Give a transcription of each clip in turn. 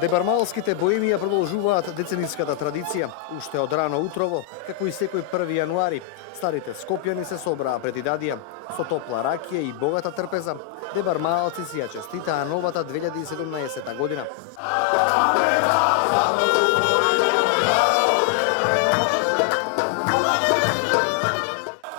Дебармалските боеми ја продолжуваат децениската традиција. Уште од рано утрово, како и секој 1 јануари, старите скопјани се собраа пред Идадија. Со топла ракија и богата трпеза, дебармалци си ја честитаа новата 2017 година.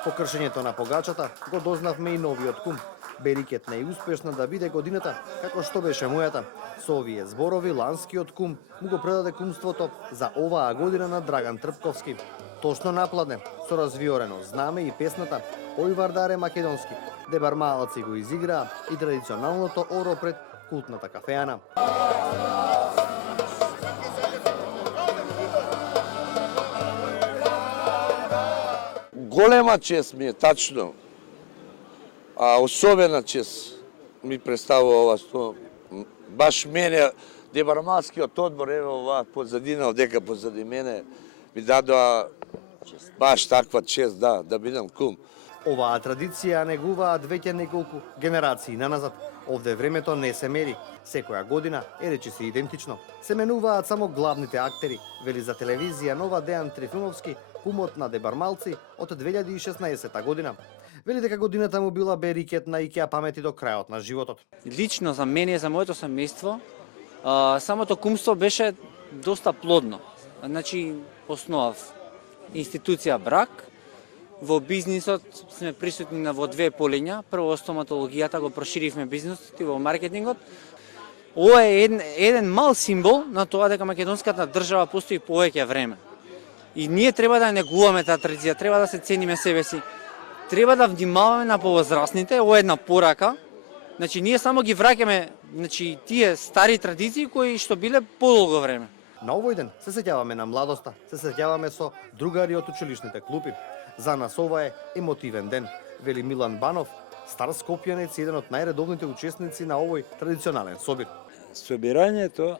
По кршењето на погачата го дознавме и новиот кум. Берикет најуспешна да биде годината, како што беше мојата. Со овие зборови ланскиот кум му го предаде кумството за оваа година на Драган Трпковски. Точно напладне, со развиорено знаме и песната "Ој Вардаре македонски", дебармалци го изиграа и традиционалното оро пред култната кафеана. Голема чест ми е, тачно. А особена чест ми представува ова што баш мене дебармалскиот одбор, ево ова позадина, одека позади мене, ми дадоа баш таква чест, да бидам кум. Оваа традиција негуваат веќе неколку генерации наназад. Овде времето не се мери. Секоја година е речиси идентично. Се менуваат само главните актери, вели за телевизија Нова Дејан Трифуновски, кумот на дебармалци од 2016 година. Вели дека годината му била берикетна и ќе ја памети до крајот на животот. Лично за мене и за моето семејство, самото кумство беше доста плодно. Значи, основав институција брак, во бизнисот сме присутни во две полиња. Прво стоматологијата го проширивме бизнисот и во маркетингот. Ова е еден мал символ на тоа дека македонската држава постои повеќе време. И ние треба да негуваме таа традиција, треба да се цениме себе си. Треба да внимаваме на повозрасните, ова е една порака. Значи ние само ги враќаме, значи тие стари традиции кои што биле подолго време. На овој ден се сеќаваме на младоста, се сеќаваме со другари од училишните клупи. За нас ова е емотивен ден, вели Милан Банов, стар скопјанец и еден од најредовните учесници на овој традиционален собир. Собирањето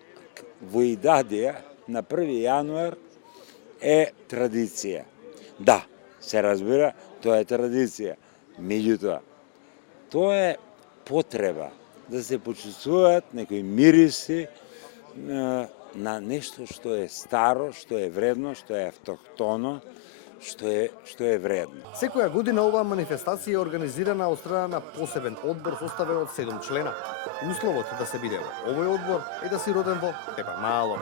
во Идадија на 1 јануар е традиција. Да, се разбира, тоа е традиција. Меѓутоа, тоа е потреба да се почувствуваат некои мириси на нешто што е старо, што е вредно, што е автохтоно, што е вредно. Секоја година оваа манифестација е организирана од страна на посебен одбор составен од 7 члена. Условот да се биде во овој одбор е да си роден во Дебармало.